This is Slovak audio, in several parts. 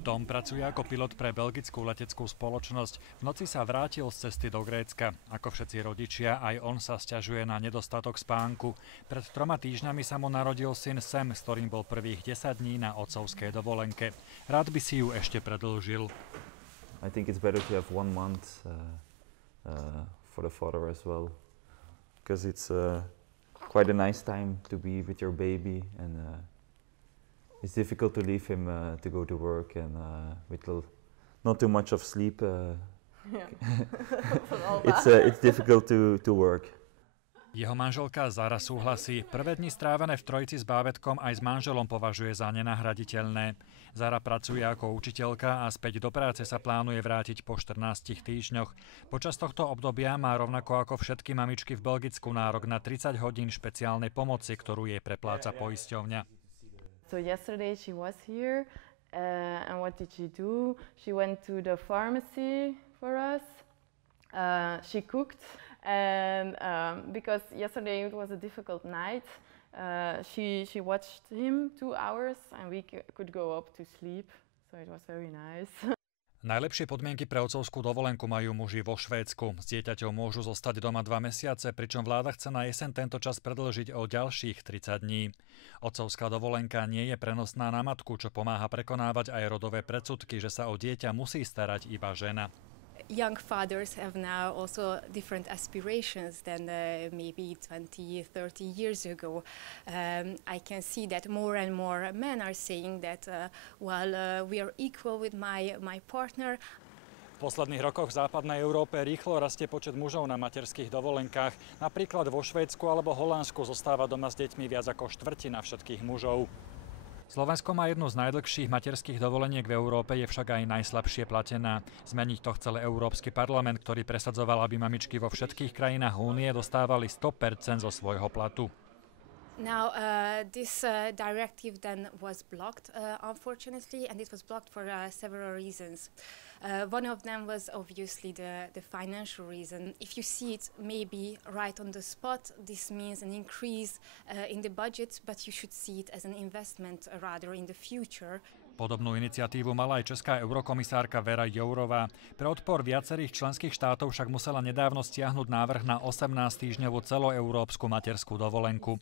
Tom pracuje ako pilot pre belgickú leteckú spoločnosť. V noci sa vrátil z cesty do Grécka. Ako všetci rodičia, aj on sa sťažuje na nedostatok spánku. Pred 3 týždňami sa mu narodil syn Sam, s ktorým bol prvých 10 dní na otcovskej dovolenke. Rád by si ju ešte predĺžil. I think it's better to have 1 month for the father as well, because it's quite a nice time to be with your baby, and it's difficult to leave him to go to work and with not too much of sleep. It's difficult to work. Jeho manželka Zara súhlasí. Prvé dni strávené v trojici s bábätkom aj s manželom považuje za nenahraditeľné. Zara pracuje ako učiteľka a späť do práce sa plánuje vrátiť po 14 týždňoch. Počas tohto obdobia má rovnako ako všetky mamičky v Belgicku nárok na 30 hodín špeciálnej pomoci, ktorú jej prepláca poisťovňa. So yesterday she was here and what did she do? She went to the pharmacy for us. She cooked. And because yesterday it was a difficult night, she watched him 2 hours and we could go up to sleep, so it was very nice. Najlepšie podmienky pre otcovskú dovolenku majú muži vo Švédsku. S dieťaťom môžu zostať doma 2 mesiace, pričom vláda chce na jeseň tento čas predĺžiť o ďalších 30 dní. Otcovská dovolenka nie je prenosná na matku, čo pomáha prekonávať aj rodové predsudky, že sa o dieťa musí starať iba žena. Young fathers have now also different aspirations than maybe 20, 30 years ago. I can see that more and more men are saying that we are equal with my partner. V posledných rokoch v západnej Európe rýchlo rastie počet mužov na materských dovolenkách. Napríklad vo Švédsku alebo Holandsku zostáva doma s deťmi viac ako štvrtina všetkých mužov. Slovensko má jednu z najdlhších materských dovoleniek v Európe, je však aj najslabšie platená. Zmeniť to chcel Európsky parlament, ktorý presadzoval, aby mamičky vo všetkých krajinách únie dostávali 100% zo svojho platu. Now, this directive then was blocked, unfortunately, and it was blocked for several reasons. One of them was obviously the financial reason. If you see it maybe right on the spot, this means an increase in the budget, but you should see it as an investment rather in the future. Podobnú iniciatívu mala aj česká eurokomisárka Věra Jourová. Pre odpor viacerých členských štátov však musela nedávno stiahnuť návrh na 18-týždňovú celoeurópsku materskú dovolenku.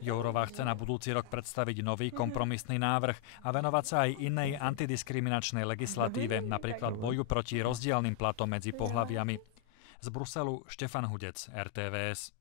Jourová chce na budúci rok predstaviť nový kompromisný návrh a venovať sa aj inej antidiskriminačnej legislatíve, napríklad boju proti rozdielnym platom medzi pohlaviami. Z Bruselu Štefan Hudec, RTVS.